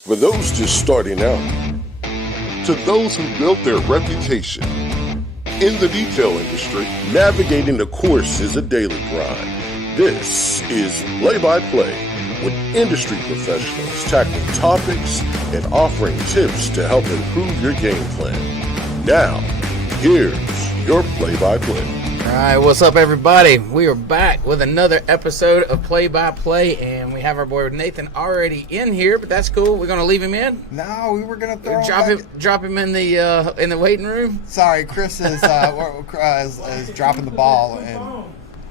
For those just starting out, to those who built their reputation. In the detail industry, navigating the course is a daily grind. This is Play-by-Play with industry professionals tackling topics and offering tips to help improve your game plan. Now, here's your Play-by-Play. All right, what's up, everybody? We are back with another episode of Play-by-Play, and we have our boy Nathan already in here, but that's cool. We're going to leave him in? No, we were going to drop him in the waiting room? Sorry, Chris is dropping the ball.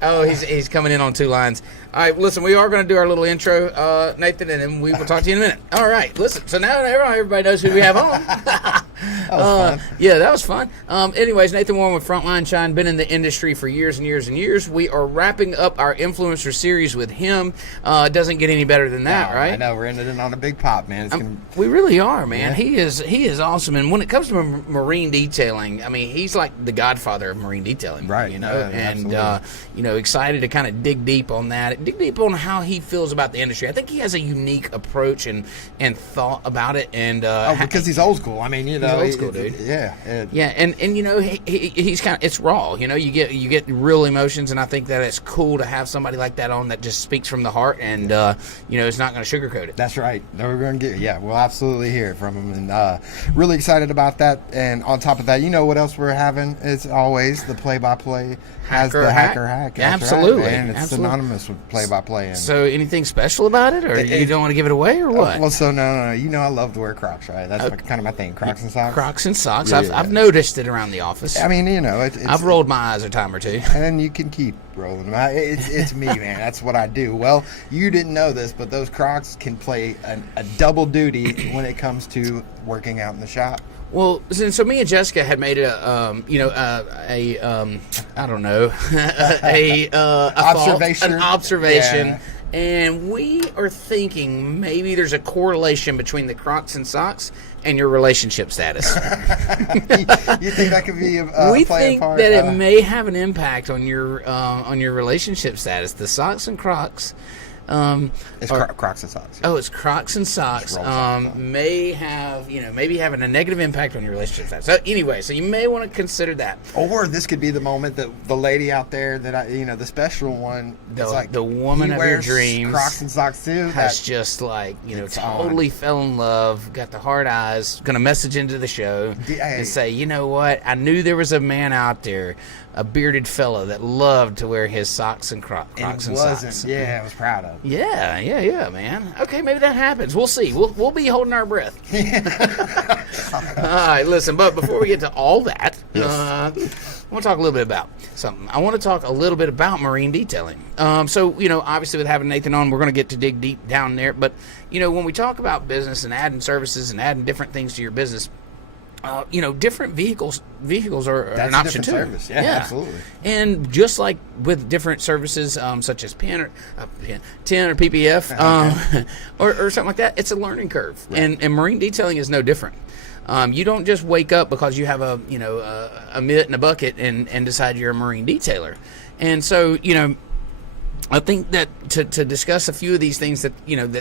Oh, he's coming in on two lines. All right, listen, we are going to do our little intro, Nathan, and then we will talk to you in a minute. All right, listen, so now everybody knows who we have on. That was fun. Yeah, that was fun. Anyways, Nathan Warren with FrontLineShine, been in the industry for years and years and years. We are wrapping up our influencer series with him. It doesn't get any better than that, right? I know, we're ending on a big pop, man. We really are, man. Yeah. He is awesome. And when it comes to marine detailing, I mean, he's like the godfather of marine detailing. Right. You know, and, excited to kind of dig deep on that. Dig deep on how he feels about the industry. I think he has a unique approach and thought about it. And because he's old school. I mean, he's old school, dude. Yeah. And he's kind of, it's raw. You get real emotions, and I think that it's cool to have somebody like that on that just speaks from the heart, and it's not going to sugarcoat it. That's right. We're going to we'll absolutely hear it from him, and really excited about that. And on top of that, you know what else we're having? It's always the play-by-play has the hacker hack. Absolutely. Right, and it's synonymous with play-by-play. So anything special about it, or you don't want to give it away, or what? Well, so no. I love to wear Crocs, right? That's kind of my thing. Crocs and socks. Crocs and socks. Yeah, I've noticed it around the office. I mean, I've rolled my eyes a time or two. And you can keep rolling them. It's me, man. That's what I do. Well, you didn't know this, but those Crocs can play a double duty when it comes to working out in the shop. Well, so me and Jessica had made an observation. Yeah. And we are thinking maybe there's a correlation between the Crocs and socks and your relationship status. You think that could be we think that it may have an impact on your relationship status. The socks and Crocs. It's Crocs and socks. Oh, it's Crocs and socks. May have, maybe having a negative impact on your relationship status. So anyway, so you may want to consider that. Or this could be the moment that the lady out there that the special one, the woman of your dreams, Crocs and socks too, has just totally fell in love, got the hard eyes, gonna message into the show and say, you know what? I knew there was a man out there, a bearded fella that loved to wear his socks and Crocs and socks. Yeah, I was proud of. Yeah, man. Okay, maybe that happens. We'll see. We'll be holding our breath. All right, listen, but before we get to all that, I want to talk a little bit about something. I want to talk a little bit about marine detailing. So, obviously with having Nathan on, we're going to get to dig deep down there. But, when we talk about business and adding services and adding different things to your business, different vehicles are an option too. Service. Yeah, absolutely. And just like with different services, such as TIN or PPF, or something like that, it's a learning curve. Right. And marine detailing is no different. You don't just wake up because you have a mitt and a bucket and decide you're a marine detailer. And so, I think that to discuss a few of these things that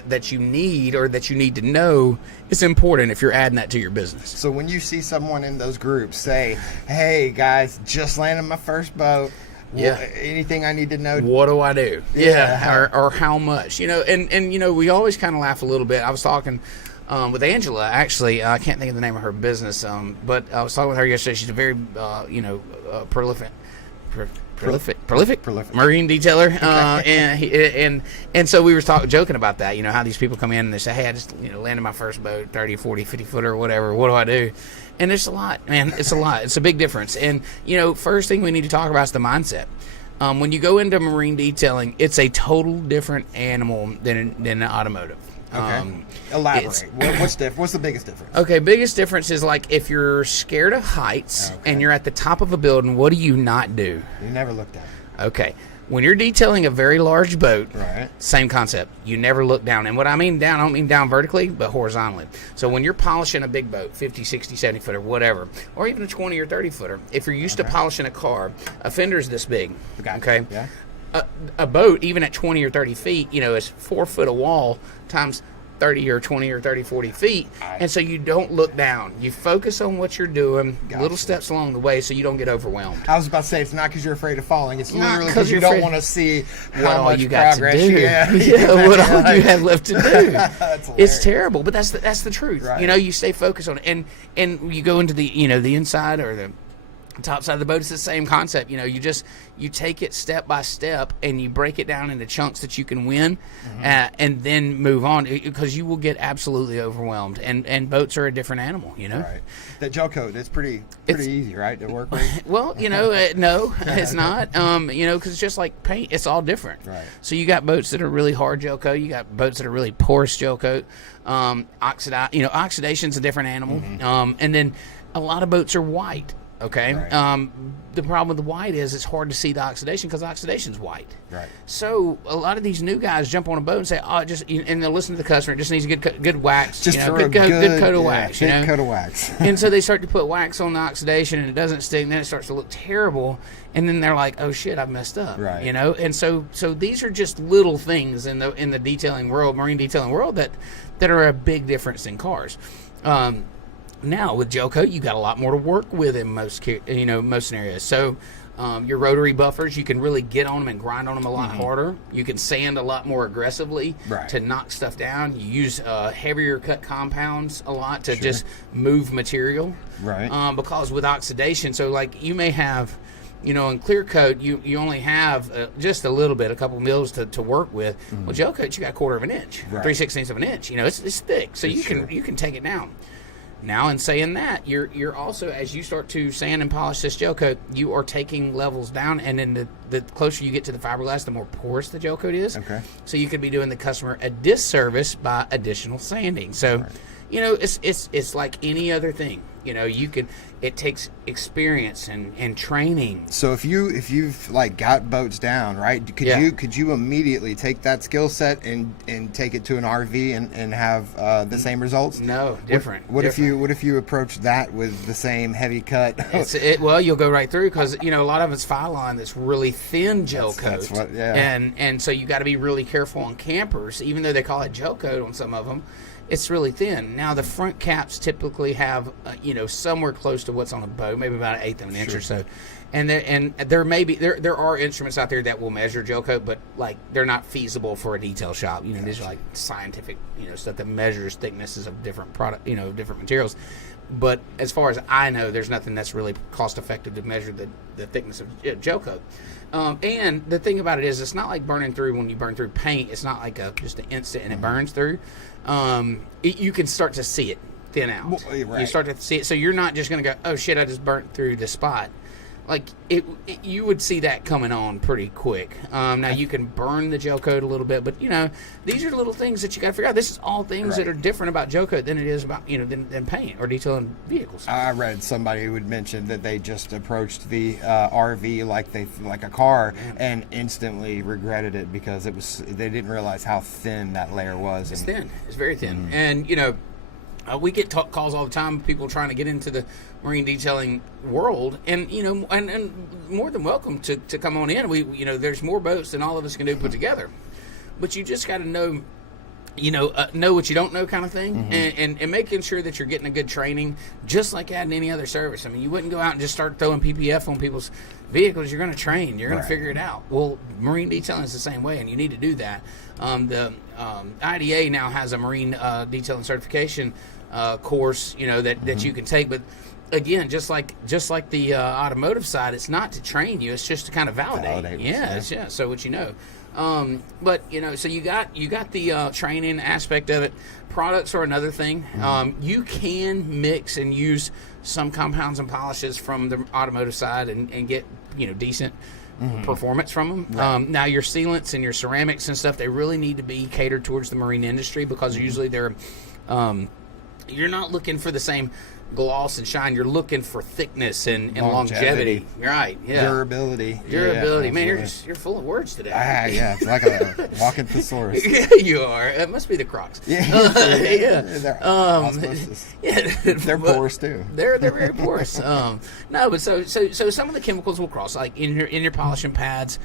that you need or that you need to know is important if you're adding that to your business. So when you see someone in those groups say, "Hey guys, just landed my first boat. Anything I need to know? What do I do? Or how much? And we always kind of laugh a little bit. I was talking with Angela, actually. I can't think of the name of her business, but I was talking with her yesterday. She's a very prolific marine detailer, and so we were joking about that, how these people come in and they say, hey, I just landed my first boat, 30, 40, 50 footer or whatever, what do I do? And it's a lot, man. It's a lot. It's a big difference. And first thing we need to talk about is the mindset. When you go into marine detailing, it's a total different animal than automotive. Okay. Elaborate. What's the biggest difference? Okay, biggest difference is like if you're scared of heights and you're at the top of a building, what do you not do? You never look down. Okay. When you're detailing a very large boat, right, same concept. You never look down. And what I mean down, I don't mean down vertically, but horizontally. So when you're polishing a big boat, 50, 60, 70 footer, whatever, or even a 20 or 30 footer, if you're used to polishing a car, a fender's this big, okay? Yeah. A boat, even at 20 or 30 feet, is 4 foot of wall times 30 or 20 or 30, 40 feet. And so you don't look down. You focus on what you're doing, little steps along the way so you don't get overwhelmed. I was about to say, it's not because you're afraid of falling. It's literally Because because you you're don't afraid- want to see What how all much you got to progress do. you Yeah, what all you have left to do. That's hilarious. It's terrible, but that's the truth. Right. You know, you stay focused on it. And you go into the, you know, the inside or the top side of the boat. It's the same concept. You know, you take it step by step and you break it down into chunks that you can win, and then move on, because you will get absolutely overwhelmed. And boats are a different animal, you know. Right. That gel coat, it's pretty easy, right, to work with? Well, you know, no, it's not. You know, because it's just like paint. It's all different. Right. So you got boats that are really hard gel coat. You got boats that are really porous gel coat. Oxidation's a different animal. And then a lot of boats are white. Okay. Right. The problem with the white is it's hard to see the oxidation because oxidation's white. Right. So a lot of these new guys jump on a boat and say, "Oh, and they'll listen to the customer. It just needs a good wax, Just for good coat of wax, thick coat of wax. And so they start to put wax on the oxidation, and it doesn't stick. And then it starts to look terrible. And then they're like, "Oh shit, I've messed up." Right. You know. And so these are just little things in the detailing world, marine detailing world, that are a big difference in cars. Now with gel coat, you got a lot more to work with in most scenarios. So your rotary buffers, you can really get on them and grind on them a lot harder. You can sand a lot more aggressively to knock stuff down. You use heavier cut compounds a lot to just move material. Right. Because with oxidation, so like you may have, you know, in clear coat, you only have just a little bit, a couple mils to work with. Well, gel coat, you got 1/4 of an inch, 3/16 of an inch. You know, it's thick, so you can take it down. Now, in saying that, you're also, as you start to sand and polish this gel coat, you are taking levels down, and then the closer you get to the fiberglass, the more porous the gel coat is. Okay. So you could be doing the customer a disservice by additional sanding. So, you know, it's like any other thing. You know, it takes experience and training. So if you've like got boats down, right? Could you immediately take that skill set and take it to an RV and have the same results? No, different. What if you approach that with the same heavy cut? Well, you'll go right through because, you know, a lot of it's Phylon that's really thin gel coat. And so you got to be really careful on campers, even though they call it gel coat on some of them. It's really thin. Now, the front caps typically have, somewhere close to what's on a boat, maybe about 1/8 of an inch or so. And there are instruments out there that will measure gel coat, but like they're not feasible for a detail shop. You know, these are like scientific, stuff that measures thicknesses of different different materials. But as far as I know, there's nothing that's really cost effective to measure the thickness of gel coat. And the thing about it is, it's not like burning through when you burn through paint. It's not like just an instant and it burns through. You can start to see it thin out. Well, right. You start to see it, so you're not just going to go, "Oh shit, I just burnt through the spot." Like you would see that coming on pretty quick. Now you can burn the gel coat a little bit, but these are little things that you got to figure out. This is all things that are different about gel coat than it is about than paint or detailing vehicles. I read somebody who had mentioned that they just approached the RV like a car and instantly regretted it because they didn't realize how thin that layer was. It's thin. It's very thin, and we get calls all the time, people trying to get into the marine detailing world, and and more than welcome to come on in. We there's more boats than all of us can do put together, but you just got to know what you don't know, kind of thing, and making sure that you're getting a good training, just like adding any other service. I mean, you wouldn't go out and just start throwing PPF on people's vehicles. You're going to train. You're going to figure it out. Well, marine detailing is the same way, and you need to do that. The IDA now has a marine detailing certification course, that you can take, but again, just like the automotive side, it's not to train you; it's just to kind of validate. So what but so you got the training aspect of it. Products are another thing. You can mix and use some compounds and polishes from the automotive side and get decent performance from them. Now your sealants and your ceramics and stuff, they really need to be catered towards the marine industry because usually they're you're not looking for the same gloss and shine. You're looking for thickness and longevity. Right. Yeah. Durability. Man, you're full of words today. It's like a walking thesaurus. Yeah, you are. It must be the Crocs. Yeah. They're osmosis. They're porous too. They're very porous. No, but so some of the chemicals will cross, like in your polishing pads.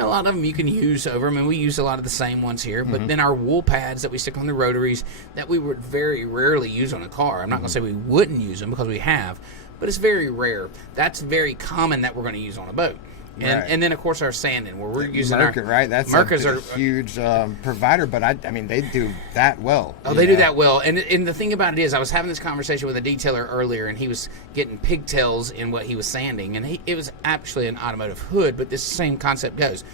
A lot of them you can use over. I mean, we use a lot of the same ones here, but then our wool pads that we stick on the rotaries that we would very rarely use on a car. I'm not going to say we wouldn't use them because we have, but it's very rare. That's very common that we're going to use on a boat. And then, of course, our sanding, where we're using Merca, right? That's a huge provider, but I mean, they do that well. Oh, they do that well. And the thing about it is, I was having this conversation with a detailer earlier, and he was getting pigtails in what he was sanding. And it was actually an automotive hood, but this same concept goes.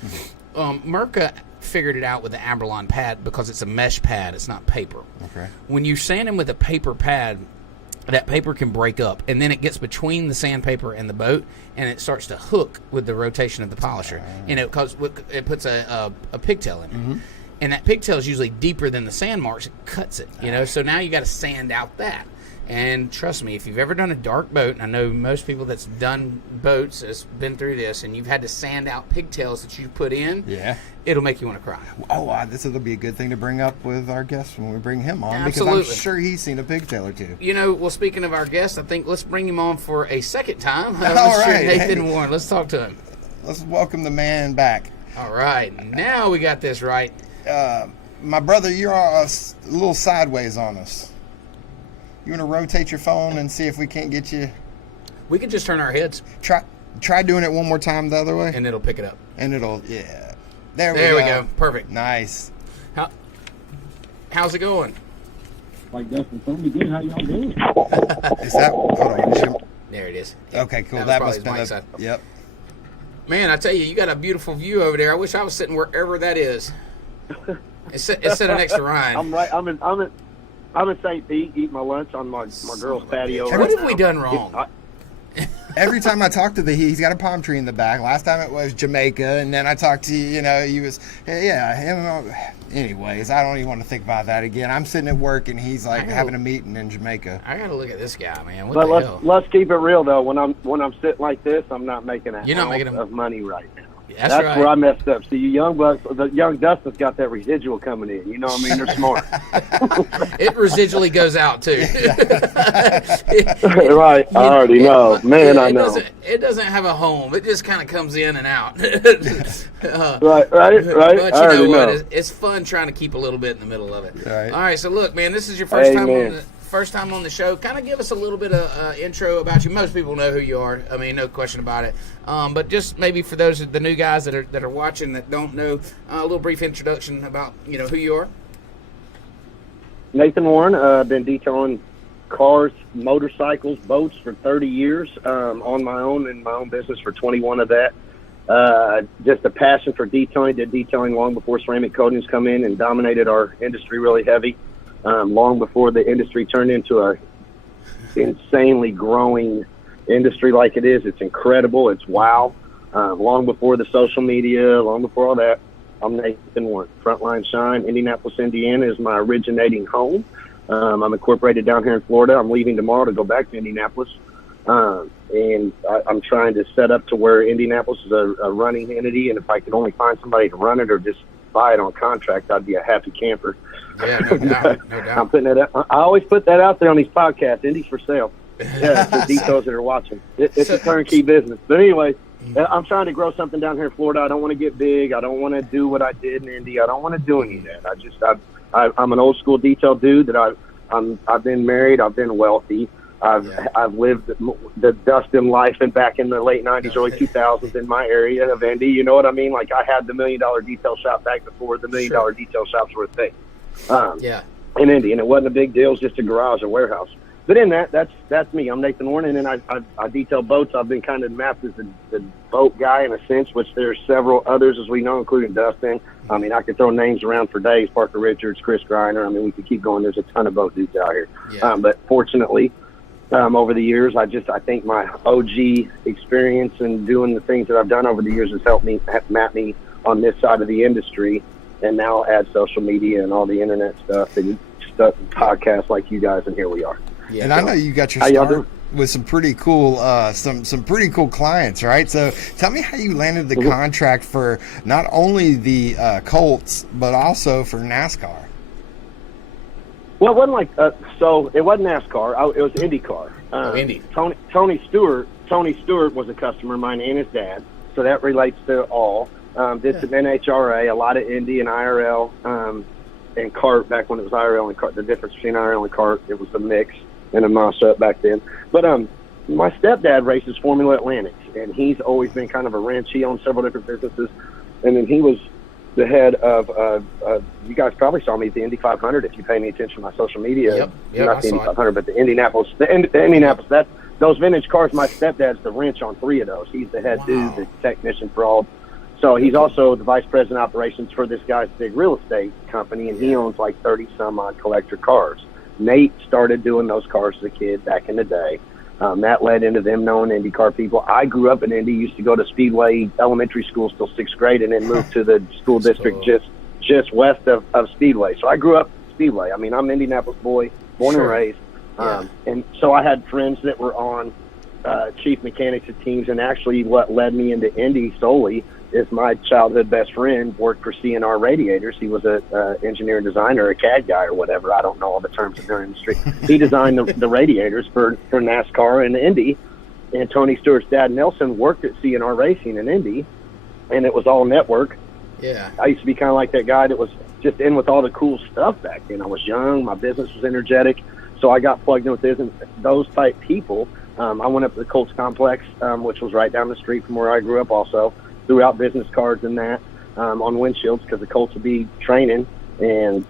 Merca figured it out with the Abralon pad because it's a mesh pad. It's not paper. Okay. When you sand them with a paper pad, that paper can break up, and then it gets between the sandpaper and the boat, and it starts to hook with the rotation of the polisher. And it puts a pigtail in it. And that pigtail is usually deeper than the sand marks. It cuts it, So now you got to sand out that. And trust me, if you've ever done a dark boat, and I know most people that's done boats has been through this, and you've had to sand out pigtails that you put in, it'll make you want to cry. Oh, this will be a good thing to bring up with our guest when we bring him on, Absolutely. because I'm sure he's seen a pigtail or two. Well, speaking of our guest, I think let's bring him on for a second time. All right. Nathan Warren. Let's talk to him. Let's welcome the man back. All right. Now we got this right. My brother, you're a little sideways on us. You want to rotate your phone and see if we can't get you? We can just turn our heads. Try doing it one more time the other way. And it'll pick it up. And it'll, There we go. Perfect. Nice. How's it going? Like Dustin told me, good. How y'all doing? Is that? Hold on. There it is. Okay, cool. That must probably have been Yep. Man, I tell you, you got a beautiful view over there. I wish I was sitting wherever that is. It's sitting next to Ryan. I'm right. I'm in St. Pete eating my lunch on my girl's patio. What have we done wrong? Every time I talk to he's got a palm tree in the back. Last time it was Jamaica, and then I talked to he was, anyways, I don't even want to think about that again. I'm sitting at work, and he's like having a meeting in Jamaica. I got to look at this guy, man. What but the hell? Let's keep it real, though. When I'm sitting like this, I'm not making a house of money right now. That's right. Where I messed up. See, you young bucks, the young Dustin's got that residual coming in. You know what I mean? They're smart. It residually goes out, too. Right. I already know. Man, I know. It doesn't have a home. It just kind of comes in and out. Right. But you know what? It's fun trying to keep a little bit in the middle of it. Right. All right, so look, man, this is your first time on the show. Kind of give us a little bit of intro about you. Most people know who you are. I mean, no question about it. But just maybe for the new guys that are watching that don't know, a little brief introduction about who you are. Nathan Warren. Been detailing cars, motorcycles, boats for 30 years. On my own in my own business for 21 of that. Just a passion for detailing. Did detailing long before ceramic coatings come in and dominated our industry really heavy. Long before the industry turned into a insanely growing industry like it is. It's incredible. It's wow. Long before the social media, long before all that, I'm Nathan Warren. FrontLineShine, Indianapolis, Indiana is my originating home. I'm incorporated down here in Florida. I'm leaving tomorrow to go back to Indianapolis. And I'm trying to set up to where Indianapolis is a running entity, and if I could only find somebody to run it or just buy it on contract, I'd be a happy camper. Yeah, no doubt. I'm putting it up. I always put that out there on these podcasts. Indy's for sale. Yeah, for details that are watching. It's a turnkey business. But anyway, I'm trying to grow something down here in Florida. I don't want to get big. I don't want to do what I did in Indy. I don't want to do any of that. I'm an old school detail dude. That I've been married. I've been wealthy. I've lived the Dustin life and back in the late 90s, early 2000s in my area of Indy. You know what I mean? Like I had the $1 million detail shop back before the $1 million detail shops were a thing. In Indy, and it wasn't a big deal. It was just a garage or warehouse. But in that's me. I'm Nathan Warren, and then I detail boats. I've been kind of mapped as the boat guy in a sense, which there's several others, as we know, including Dustin. I mean, I could throw names around for days. Parker Richards, Chris Greiner. I mean, we could keep going. There's a ton of boat dudes out here. Yeah. But fortunately, over the years, I think my OG experience and doing the things that I've done over the years has helped me map me on this side of the industry. And now add social media and all the internet stuff and podcasts like you guys, and here we are. Yeah, and I know you got your start with some pretty cool, some pretty cool clients, right? So tell me how you landed the contract for not only the Colts but also for NASCAR. Well, it wasn't like so. It wasn't NASCAR. It was IndyCar. Indy. Tony Stewart was a customer of mine and his dad, so that relates to all. Did some NHRA, a lot of Indy and IRL, and kart back when it was IRL and kart. The difference between IRL and kart, it was a mix and a moss-up back then. But my stepdad races Formula Atlantic, and he's always been kind of a wrench. He owns several different businesses, and then he was the head of, you guys probably saw me at the Indy 500 if you pay any attention to my social media. Yep, Not the Indy 500, but the Indianapolis. The Indianapolis, those vintage cars, my stepdad's the wrench on 3 of those. He's the head dude, the technician for all. So he's also the vice president of operations for this guy's big real estate company, and he owns like 30-some-odd collector cars. Nate started doing those cars as a kid back in the day. That led into them knowing IndyCar people. I grew up in Indy, used to go to Speedway elementary school till 6th grade, and then moved to the school district just west of Speedway. So I grew up Speedway. I mean, I'm an Indianapolis boy, born and raised. And so I had friends that were on chief mechanics of teams, and actually what led me into Indy solely is my childhood best friend worked for CNR Radiators. He was a engineer and designer, a CAD guy or whatever. I don't know all the terms in their industry. He designed the radiators for NASCAR and Indy. And Tony Stewart's dad, Nelson, worked at CNR Racing in Indy, and it was all network. Yeah. I used to be kind of like that guy that was just in with all the cool stuff back then. I was young. My business was energetic. So I got plugged in with those type people. I went up to the Colts complex, which was right down the street from where I grew up also. Threw out business cards and that on windshields because the Colts would be training, and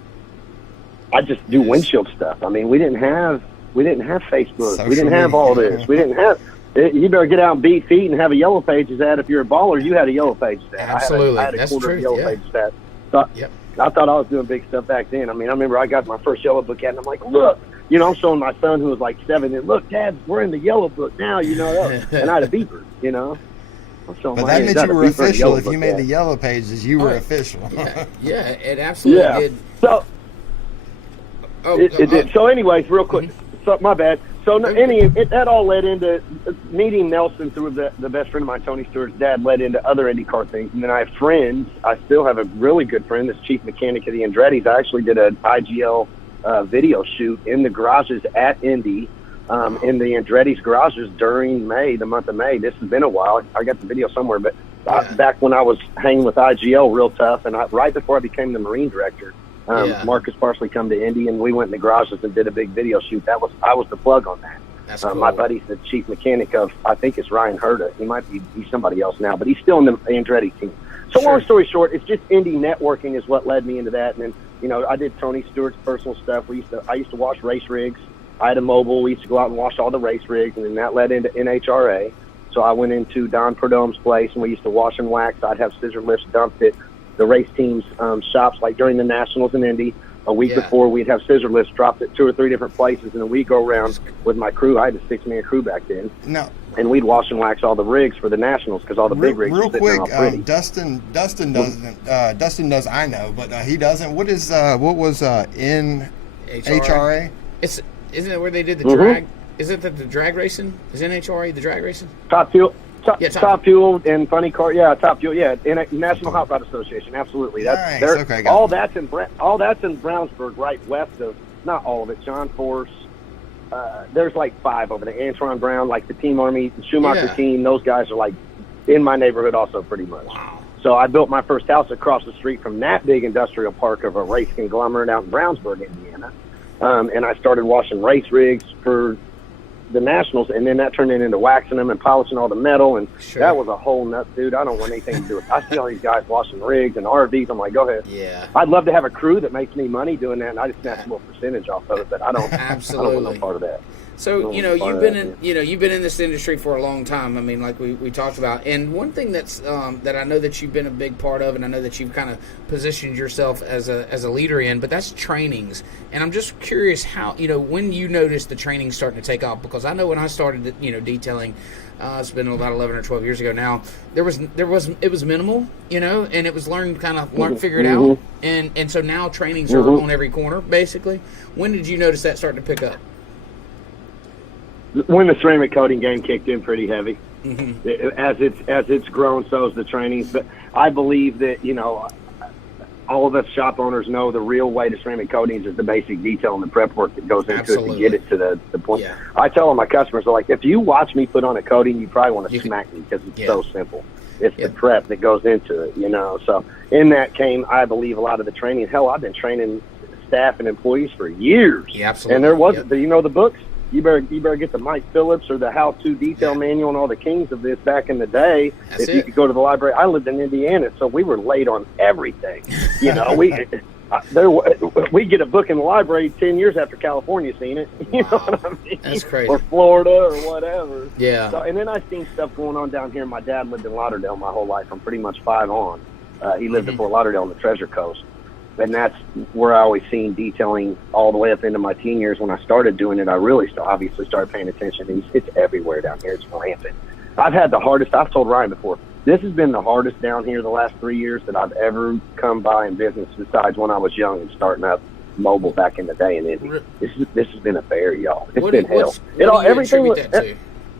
I just do windshield stuff. I mean, we didn't have Facebook. We didn't have all this. We didn't have. You better get out and beat feet and have a Yellow Pages ad. If you're a baller, you had a Yellow Pages ad. Absolutely, I had a that's quarter true. of Yellow Pages ad. So I thought I was doing big stuff back then. I mean, I remember I got my first Yellow Book ad, and I'm like, look. You know, I'm showing my son who was like 7, and look, Dad, we're in the Yellow Book now, you know, and I had a beeper, you know. But that meant you were official. If you made the Yellow Pages, you were official. Yeah, it absolutely did. So, it did. So, anyways, real quick. So, my bad. So, that all led into meeting Nelson through the best friend of mine, Tony Stewart's dad, led into other IndyCar things. And then I have friends. I still have a really good friend that's chief mechanic of the Andretti's. I actually did an IGL video shoot in the garages at Indy. In the Andretti's garages during the month of May. This has been a while. I got the video somewhere, but back when I was hanging with IGL real tough, and right before I became the Marine director, Marcus Parsley come to Indy, and we went in the garages and did a big video shoot. I was the plug on that. That's cool. My buddy's the chief mechanic of, I think it's Ryan Herta. He's somebody else now, but he's still in the Andretti team. So long story short, it's just Indy networking is what led me into that. And then, I did Tony Stewart's personal stuff. I used to wash race rigs. I had a mobile. We used to go out and wash all the race rigs, and then that led into NHRA. So I went into Don Perdome's place, and we used to wash and wax. I'd have scissor lifts dumped at the race team's shops, like during the Nationals in Indy. A week before, we'd have scissor lifts dropped at 2 or 3 different places, and then we'd go around with my crew. I had a 6-man crew back then. No. And we'd wash and wax all the rigs for the Nationals because all the big rigs real were sitting quick, all pretty. Dustin doesn't. Dustin does, I know, but he doesn't. What was in HRA? Isn't it where they did the drag? Is it the drag racing? Is NHRA the drag racing? Top Fuel and Funny Car. Yeah, Top Fuel. Yeah, National Hot Rod Association. Absolutely. Nice. Okay, all that's in Brownsburg, right west of, not all of it. John Force. There's like 5 over there. Antoine Brown, like the Team Army, the Schumacher team. Those guys are like in my neighborhood also, pretty much. Wow. So I built my first house across the street from that big industrial park of a race conglomerate out in Brownsburg, Indiana. And I started washing race rigs for the Nationals, and then that turned into waxing them and polishing all the metal, and that was a whole nut, dude. I don't want anything to do with it. I see all these guys washing rigs and RVs. I'm like, go ahead. Yeah. I'd love to have a crew that makes me money doing that, and I just snatch a little percentage off of it, but I don't want no part of that. So, you've been in this industry for a long time. I mean, like we talked about. And one thing that's that I know that you've been a big part of, and I know that you've kind of positioned yourself as a leader in, but that's trainings. And I'm just curious how, when you noticed the training starting to take off, because I know when I started, detailing, it's been about 11 or 12 years ago now, it was minimal, and it was figured out. And so now trainings are on every corner, basically. When did you notice that starting to pick up? When the ceramic coating game kicked in pretty heavy, as it's grown, so is the trainings. But I believe that all of us shop owners know the real way to ceramic coatings is the basic detail and the prep work that goes into it to get it to the point. Yeah. I tell all my customers, like, if you watch me put on a coating, you probably want to smack me because it's so simple. It's the prep that goes into it, you know. So in that came, I believe, a lot of the training. Hell, I've been training staff and employees for years. Yeah, absolutely. And there wasn't, you know, the books. You better get the Mike Phillips or the how-to detail manual and all the kings of this back in the day. That's you could go to the library. I lived in Indiana, so we were late on everything. You know, we get a book in the library 10 years after California seen it. You know what I mean? That's crazy. Or Florida or whatever. Yeah. So, and then I seen stuff going on down here. My dad lived in Lauderdale my whole life. I'm pretty much 5 on. He lived in Fort Lauderdale on the Treasure Coast. And that's where I always seen detailing all the way up into my teen years. When I started doing it, I really obviously started paying attention. It's everywhere down here. It's rampant. I've had the hardest. I've told Ryan before, this has been the hardest down here the last 3 years that I've ever come by in business, besides when I was young and starting up mobile back in the day in Indy. This has been a bear, y'all. It's been hell.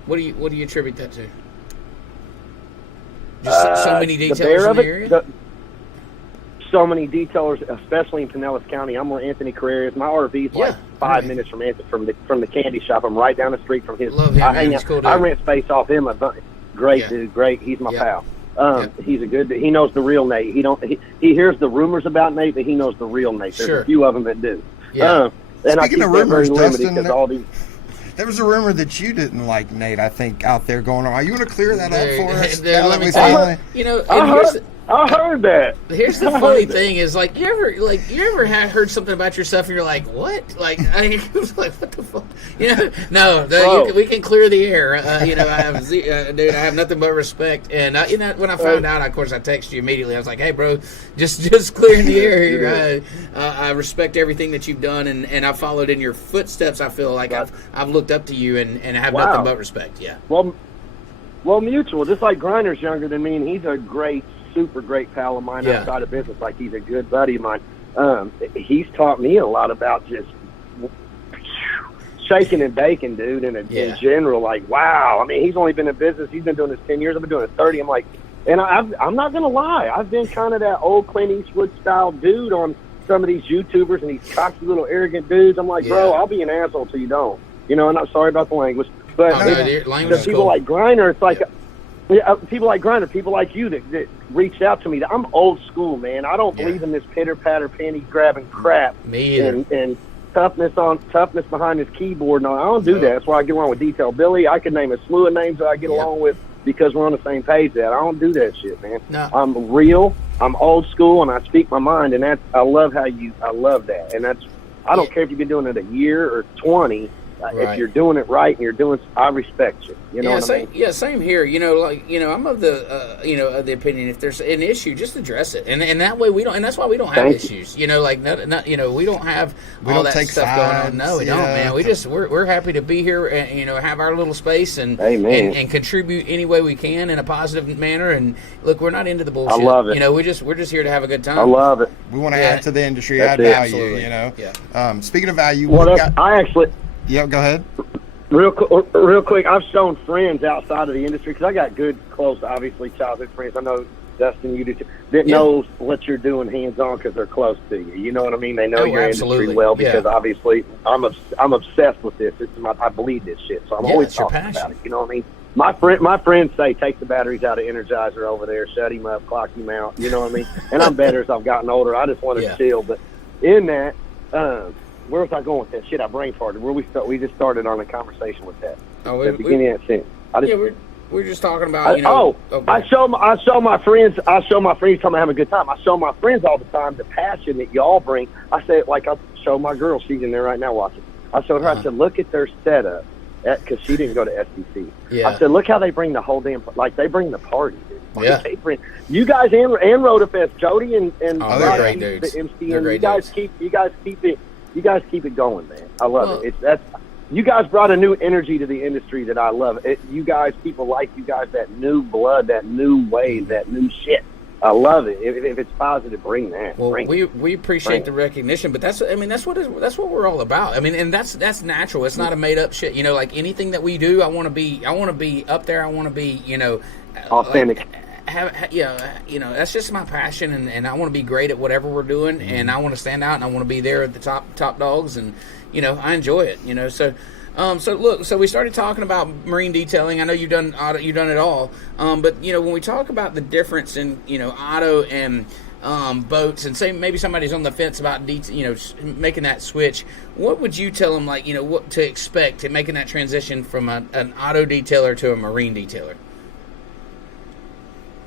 What do you attribute that to? Just so many details in the area? So many detailers, especially in Pinellas County. I'm where Anthony Carrera is. My RV's like 5 minutes from the candy shop. I'm right down the street from his. Love him, I rent space off him. Great dude, great. He's my pal. He's a good dude. He knows the real Nate. He hears the rumors about Nate, but he knows the real Nate. There's a few of them that do. Yeah. And Speaking of rumors, Dustin, all these. There was a rumor that you didn't like Nate, I think, out there going on. You want to clear that up for us? Let me tell you. You know, I heard that. Here's the funny thing: is like you ever heard something about yourself and you're like, what? Like I was like, what the fuck? You know, we can clear the air. You know, I have nothing but respect. And you know, when I found out, of course, I texted you immediately. I was like, hey, bro, just clearing the air here. I respect everything that you've done, and I followed in your footsteps. I feel like I've looked up to you and have nothing but respect. Yeah. Well, mutual. Just like Grinder's younger than me, and he's a super great pal of mine outside of business. Like, he's a good buddy of mine. He's taught me a lot about just shaking and baking, dude, in general. Like, wow. I mean, he's only been in business. He's been doing this 10 years. I've been doing it 30. I'm like, and I'm not going to lie. I've been kind of that old Clint Eastwood style dude on some of these YouTubers and these cocky little arrogant dudes. I'm like, bro, I'll be an asshole till you don't. You know, and I'm sorry about the language. But the people like Griner, it's like, people like Griner, people like you that reached out to me. I'm old school, man. I don't believe in this pitter-patter, panty-grabbing crap. Me either. And toughness behind his keyboard. No, I don't do that. That's why I get along with Detail Billy. I could name a slew of names that I get along with because we're on the same page. I don't do that shit, man. No. I'm real. I'm old school, and I speak my mind, and I love that. And that's, I don't care if you've been doing it a year or 20. If you're doing it right and I respect you. You know what I mean? Yeah, same here. You know, like, you know, I'm of the, of the opinion if there's an issue, just address it, and that way we don't, and that's why we don't have issues. You know, like not you know, we don't have all that stuff going on. No, we don't, man. We're happy to be here and, you know, have our little space and contribute any way we can in a positive manner. And look, we're not into the bullshit. I love it. You know, we're just here to have a good time. I love it. We want to add to the industry, add value. Absolutely. You know. Yeah. Speaking of value, Yeah, go ahead. Real quick, I've shown friends outside of the industry, because I got good, close, obviously, childhood friends. I know, Dustin, you do too, that knows what you're doing hands-on because they're close to you. You know what I mean? They know your industry well because, obviously, I'm obsessed with this. I believe this shit, so I'm always talking about it. You know what I mean? My friends say, take the batteries out of Energizer over there, shut him up, clock him out. You know what I mean? And I'm better as I've gotten older. I just want to chill. But in that, where was I going with that? Shit, I brain farted. We just started on a conversation with that. At the beginning of that sentence. We're just talking about, you know. I show my friends. Tell me I'm having a good time. I show my friends all the time the passion that y'all bring. I say, like, I show my girl. She's in there right now watching. I showed her. I said, look at their setup, because she didn't go to SDC. Yeah. I said, look how they bring the whole damn, like, they bring the party, dude. Yeah. They bring you guys and Rotafest, Jody and they're great dudes. The MC, and you guys keep it going, man. I love it. You guys brought a new energy to the industry that I love. You guys, people like you guys, that new blood, that new wave, that new shit. I love it. If it's positive, bring that. Well, we appreciate the recognition, but that's what we're all about. I mean, and that's natural. It's not a made up shit. You know, like anything that we do, I want to be up there. I want to be, you know, authentic. That's just my passion, and I want to be great at whatever we're doing, and I want to stand out, and I want to be there at the top dogs, and, you know, I enjoy it, you know. So So we started talking about marine detailing. I know you've done it all. But when we talk about the difference in auto and boats, and say maybe somebody's on the fence about making that switch, what would you tell them, what to expect in making that transition from an auto detailer to a marine detailer?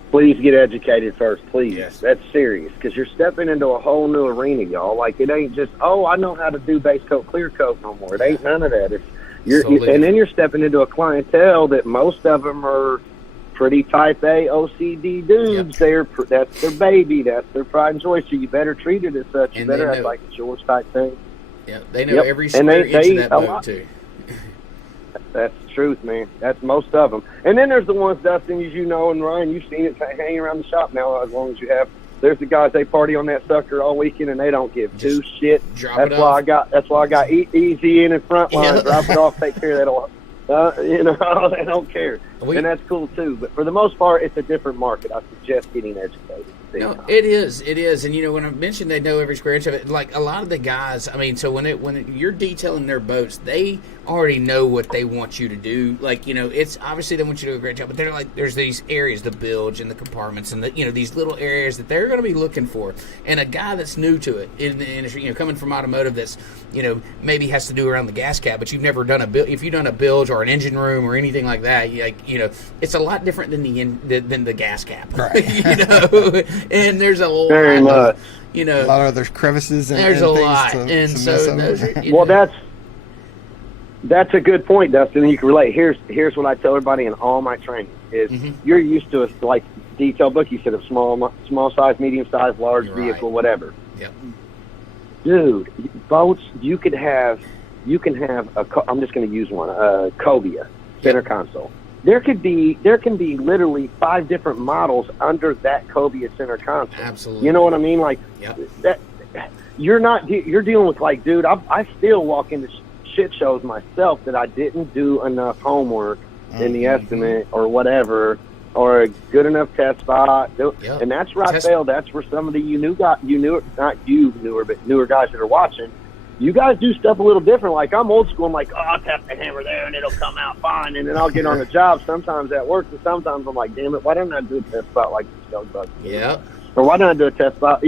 Please get educated first, please. Yes. That's serious, because you're stepping into a whole new arena, y'all. Like, it ain't just, I know how to do base coat, clear coat no more. It ain't none of that. And then you're stepping into a clientele that most of them are pretty type A OCD dudes. Yep. That's their baby. That's their pride and joy. So you better treat it as such. You better act like it's yours type thing. Yeah, they know every square inch of that boat, too. That's the truth, man. That's most of them. And then there's the ones, Dustin, as you know, and Ryan, you've seen it hanging around the shop now as long as you have. There's the guys, they party on that sucker all weekend, and they don't give two shit. That's why I got easy in and FrontLine. Drop it off, take care of that all. They don't care. And that's cool, too. But for the most part, it's a different market. I suggest getting educated. No, it is. And, when I mentioned they know every square inch of it, like a lot of the guys, so when you're detailing their boats, they already know what they want you to do. Like, it's obviously they want you to do a great job, but they're like, there's these areas, the bilge and the compartments and these little areas that they're going to be looking for. And a guy that's new to it in the industry, coming from automotive, that's, maybe has to do around the gas cap, but you've never done if you've done a bilge or an engine room or anything like that, it's a lot different than the gas cap. Right. And there's a lot very much. A lot of there's crevices and there's and a things lot, to, and to so mess those over. That's a good point, Dustin. You can relate. Here's what I tell everybody in all my training is you're used to like detail book. You said of small size, medium size, large vehicle, whatever. Yep. Dude, boats. You can have I'm just going to use one. Cobia center console. There can be literally 5 different models under that Cobia center console. Absolutely. You know what I mean? Like that. You're dealing with like, dude. I still walk into shit shows myself that I didn't do enough homework in the estimate or whatever, or a good enough test spot. And that's where I fail. That's where some of the newer guys that are watching. You guys do stuff a little different. Like, I'm old school. I'm like, I'll tap the hammer there and it'll come out fine. And then I'll get on the job. Sometimes that works, and sometimes I'm like, damn it, why don't I do a test spot like this young buck? Yeah. Or why don't I do a test spot?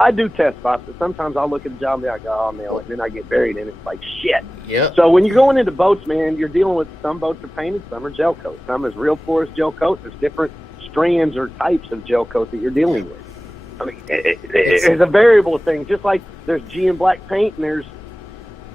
I do test spots, but sometimes I'll look at the job and be like, I'll nail it. And then I get buried in it. It's like, shit. Yeah. So when you're going into boats, man, you're dealing with some boats are painted, some are gel coat. Some is real porous gel coat. There's different strands or types of gel coat that you're dealing with. I mean, it's a variable thing. Just like there's GM black paint and there's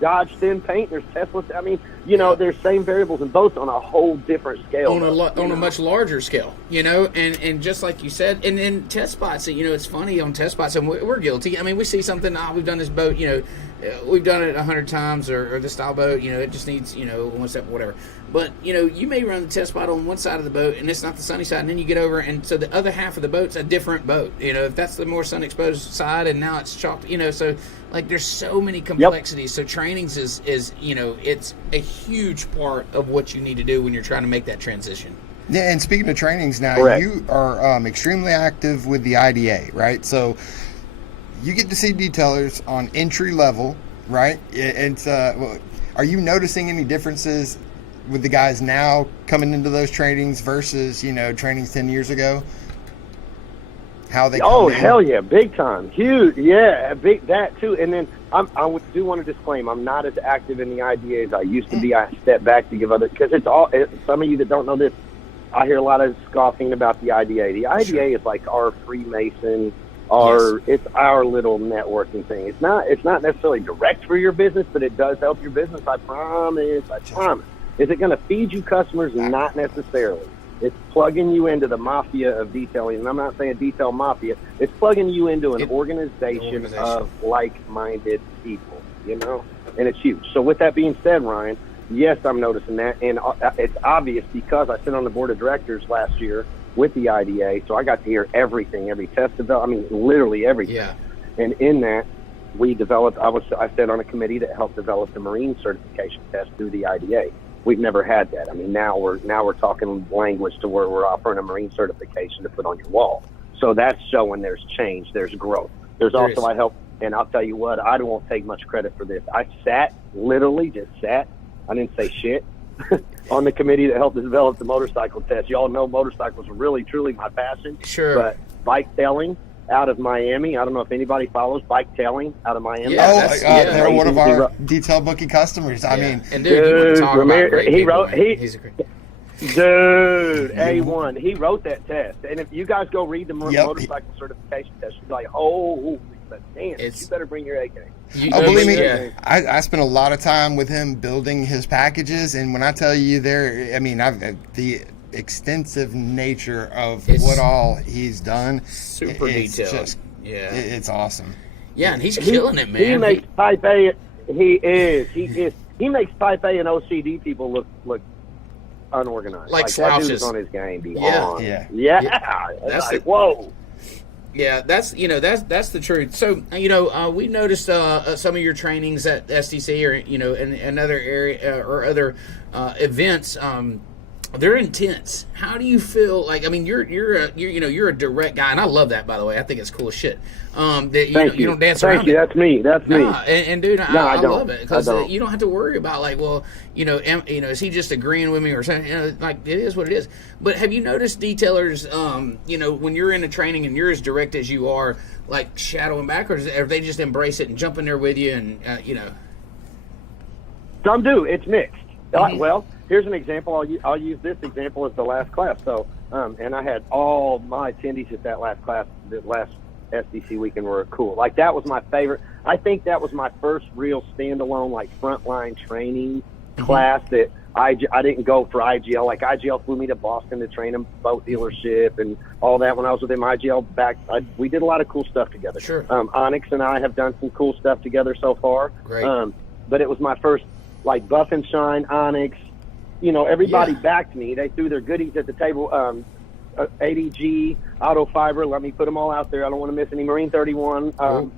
Dodge thin paint, there's Tesla. I mean, there's same variables in both on a whole different scale. On a much larger scale, and just like you said, and then test spots, it's funny on test spots, and we're guilty. I mean, we see something, we've done this boat, we've done it 100 times, or this style boat, it just needs, one step, whatever. But, you may run the test spot on one side of the boat, and it's not the sunny side, and then you get over, and so the other half of the boat's a different boat. If that's the more sun-exposed side, and now it's chalked, so, like, there's so many complexities. So trainings is it's a huge part of what you need to do when you're trying to make that transition. Yeah, and speaking of trainings now, Correct. You are extremely active with the IDA, right? So you get to see detailers on entry level, right? And are you noticing any differences with the guys now coming into those trainings versus, trainings 10 years ago? How they come in? Hell yeah, big time. Huge, yeah, big that too. And then I do want to disclaim, I'm not as active in the IDA as I used to be. I stepped back to give other, because some of you that don't know this, I hear a lot of scoffing about the IDA. The IDA is like our Freemason, it's our little networking thing. It's not necessarily direct for your business, but it does help your business. I promise. Is it going to feed you customers? Not necessarily. It's plugging you into the mafia of detailing. And I'm not saying detail mafia. It's plugging you into an organization of like-minded people, and it's huge. So with that being said, Ryan, yes, I'm noticing that. And it's obvious because I sit on the board of directors last year with the IDA. So I got to hear everything, every test development, literally everything. Yeah. And in that, we developed, I sat on a committee that helped develop the marine certification test through the IDA. We've never had that. I mean, now we're talking language to where we're offering a marine certification to put on your wall. So that's showing there's change, there's growth. There's also, I help, and I'll tell you what, I won't take much credit for this. I literally just sat I didn't say shit on the committee that helped develop the motorcycle test. Y'all know motorcycles are really, truly my passion. Sure. But bike tailing out of Miami, I don't know if anybody follows bike tailing out of Miami. Yeah, they're one of our detail bookie customers. I mean, and dude, you want to talk about great people, he's a great dude, A1. He wrote that test. And if you guys go read the motorcycle certification test, you're like, oh, damn, you better bring your A game. Believe me, I spent a lot of time with him building his packages, and when I tell you the extensive nature of what all he's done, super detailed. It's awesome. Yeah, and he's killing it, man. He makes Type A. He makes Type A and OCD people look unorganized. Like slouches. That dude's on his game beyond. Yeah. That's like, whoa. Yeah, that's the truth. So we noticed some of your trainings at STC or in another area or other events. They're intense. How do you feel? Like, I mean, you're a direct guy, and I love that. By the way, I think it's cool as shit. That you don't dance around. Thank you. That's me. That's me. And dude, I love it because you don't have to worry about like, well, is he just agreeing with me or something? Like it is what it is. But have you noticed detailers? When you're in a training and you're as direct as you are, like shadowing backwards, or they just embrace it and jump in there with you, and Some do. It's mixed. Well. Here's an example. I'll use this example as the last class. So, and I had all my attendees at that last class, the last SDC weekend were cool. Like that was my favorite. I think that was my first real standalone like frontline training class that I didn't go for IGL. Like IGL flew me to Boston to train a boat dealership and all that. When I was with him, IGL we did a lot of cool stuff together. Sure. Onyx and I have done some cool stuff together so far. Great. But it was my first like Buff and Shine, Onyx. Everybody backed me. They threw their goodies at the table. ADG, Auto Fiber. Let me put them all out there. I don't want to miss any. Marine 31.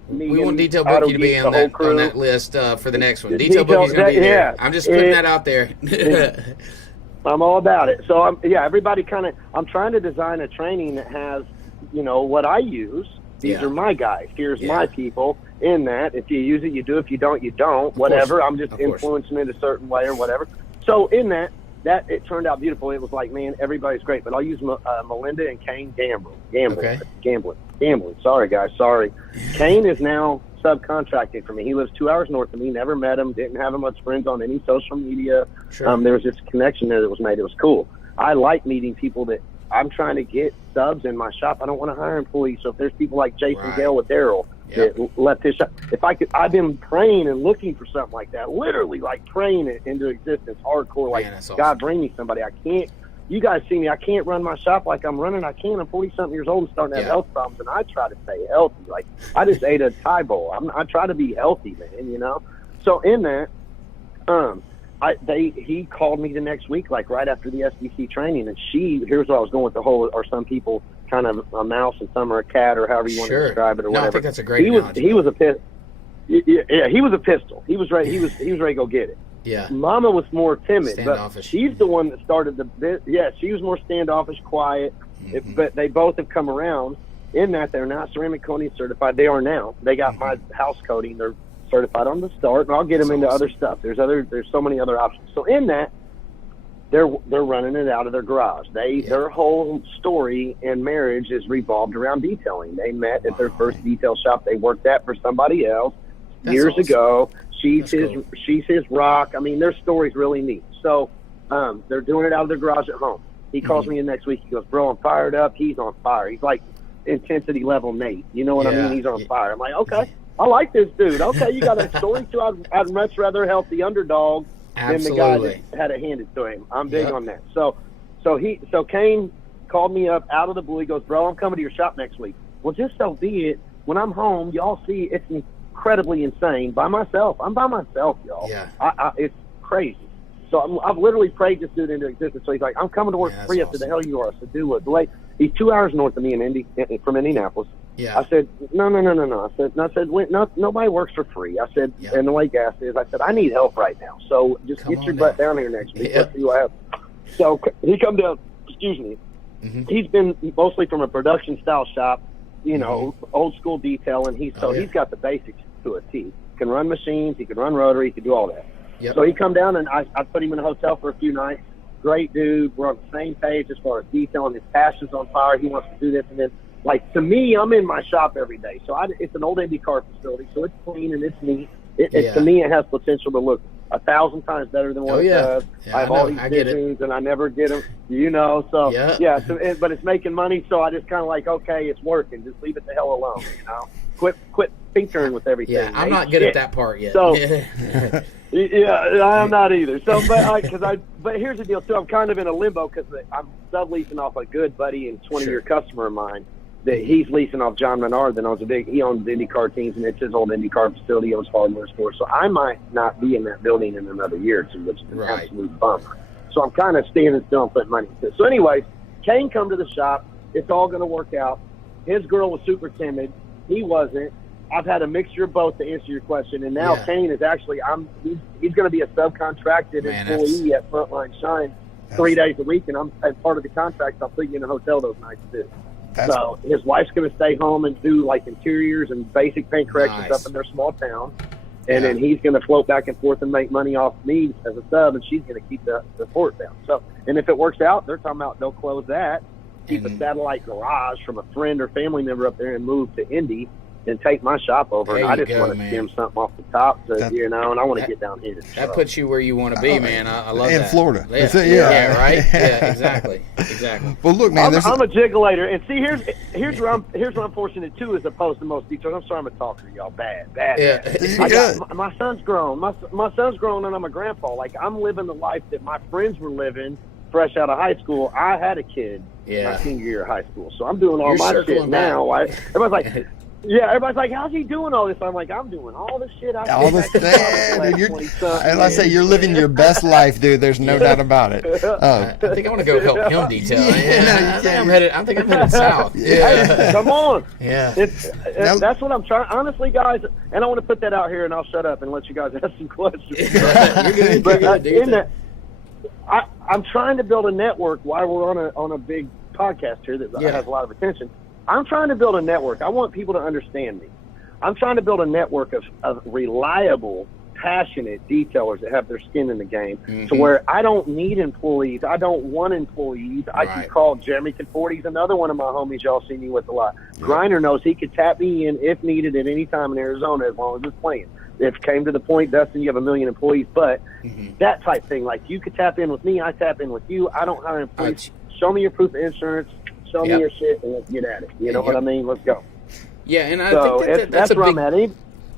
We want Detail Bookie to be on that list for the next one. Detail Bookie's going to be there. I'm just putting that out there. I'm all about it. So, everybody I'm trying to design a training that has, what I use. These are my guys. Here's my people in that. If you use it, you do. If you don't, you don't. Whatever. I'm just influencing it a certain way or whatever. So in that it turned out beautiful. It was like, man, everybody's great. But I'll use Melinda and Kane gambling. Sorry, guys. Sorry. Kane is now subcontracted for me. He lives 2 hours north of me. Never met him. Didn't have him much friends on any social media. Sure. There was this connection there that was made. It was cool. I like meeting people that I'm trying to get subs in my shop. I don't want to hire employees. So if there's people like Jason Gale with Daryl that left his shop, I've been praying and looking for something like that. Literally, like praying it into existence, hardcore. Like, awesome. God, bring me somebody. I can't. You guys see me. I can't run my shop like I'm running. I can't. I'm 40-something years old and starting to have health problems, and I try to stay healthy. Like I just ate a Thai bowl. I try to be healthy, man. So in that, he called me the next week, like right after the SDC training, and here's what I was going with the whole, or some people kind of a mouse and some are a cat or however you want to describe it or whatever. I think that's a great analogy. He was a pistol. Yeah, he was a pistol. He was ready. He was ready to go get it. Yeah. Mama was more timid, standoffish. But she's the one that started she was more standoffish, quiet. But they both have come around in that they're not ceramic coating certified. They are now. They got my house coating. They're certified on the start, and I'll get them into other stuff. There's so many other options. So in that, they're running it out of their garage. Their whole story and marriage is revolved around detailing. They met at their first detail shop they worked at for somebody else years ago. She's his rock. I mean, their story's really neat. So they're doing it out of their garage at home. He calls me the next week. He goes, "Bro, I'm fired up." He's on fire. He's like intensity level Nate. You know what I mean? He's on fire. I'm like, okay. I like this dude. Okay, you got a story too. I'd much rather help the underdog than the guy that had it handed to him. I'm big on that. So Kane called me up out of the blue. He goes, "Bro, I'm coming to your shop next week." Well, just so be it. When I'm home, y'all see it's incredibly insane. By myself. I'm by myself, y'all. Yeah. It's crazy. So I've literally prayed this dude into existence. So he's like, "I'm coming to work free." I said, "The hell you are." I said, "Do what?" He's 2 hours north of me from Indianapolis. Yeah. I said, no. I said, nobody works for free. I said, and the way gas is, I said, I need help right now. So just get your butt down here next week. Let's see what happens. So he come down, excuse me. He's been mostly from a production style shop, old school detailing. He's got the basics to a T. He can run machines. He can run rotary. He can do all that. Yep. So he come down, and I put him in a hotel for a few nights. Great dude. We're on the same page as far as detailing. His passion's on fire. He wants to do this. And then, like, to me, I'm in my shop every day. So it's an old IndyCar facility, so it's clean and it's neat. To me, it has potential to look 1,000 times better than what it does. Yeah, I have all these visions, and I never get them, So, but it's making money, so I just kind of like, okay, it's working. Just leave it the hell alone, Quit tinkering with everything. Yeah, I'm not good at that part yet. So, I'm not either. So, but here's the deal, too. I'm kind of in a limbo because I'm subleasing off a good buddy and 20-year customer of mine. That he's leasing off John Menard. He owns the IndyCar teams, and it's his old IndyCar facility. He owns hardware store. So I might not be in that building in another year or two, which is an absolute bummer. So I'm kind of standing still and putting money into it. So anyways, Kane come to the shop. It's all going to work out. His girl was super timid. He wasn't. I've had a mixture of both to answer your question. And now Kane is actually, he's going to be a subcontracted employee at FrontLineShine 3 days a week. And I'm, as part of the contract, I'll put you in a hotel those nights too. So his wife's going to stay home and do like interiors and basic paint corrections up in their small town. And then he's going to float back and forth and make money off me as a sub, and she's going to keep the fort down. So, and if it works out, they're talking about they'll close that, keep a satellite garage from a friend or family member up there and move to Indy and take my shop over. And I just want to skim something off the top, and I want to get down here. That puts you where you want to be, man. I love that. In Florida. Yeah, right? Yeah, exactly. Well, look, man. I'm a jiggulator. And see, here's where I'm fortunate, too, as opposed to most details. I'm sorry I'm a talker to y'all. Bad. Yeah. My son's grown. My son's grown, and I'm a grandpa. Like, I'm living the life that my friends were living fresh out of high school. I had a kid my senior year of high school. So I'm doing all my shit now. Everybody's like... Yeah, everybody's like, how's he doing all this? I'm like, I'm doing all the shit I and I say, you're living your best life, dude. There's no doubt about it. I think I want to go help him detail. I think I'm headed south. Hey, come on. Yeah. That's what I'm trying. Honestly, guys, and I want to put that out here, and I'll shut up and let you guys ask some questions. You're good. I'm trying to build a network while we're on a big podcast here that has a lot of attention. I'm trying to build a network. I want people to understand me. I'm trying to build a network of reliable, passionate detailers that have their skin in the game to where I don't need employees. I don't want employees. I can call Jeremy Conforti. He's another one of my homies y'all see me with a lot. Griner knows he could tap me in if needed at any time in Arizona as long as it's playing. If it came to the point, Dustin, you have 1 million employees, but that type thing, like you could tap in with me, I tap in with you. I don't hire employees. Show me your proof of insurance. Show me your shit, and let's get at it. You know what I mean? Let's go. Yeah, and I think that's where I'm at.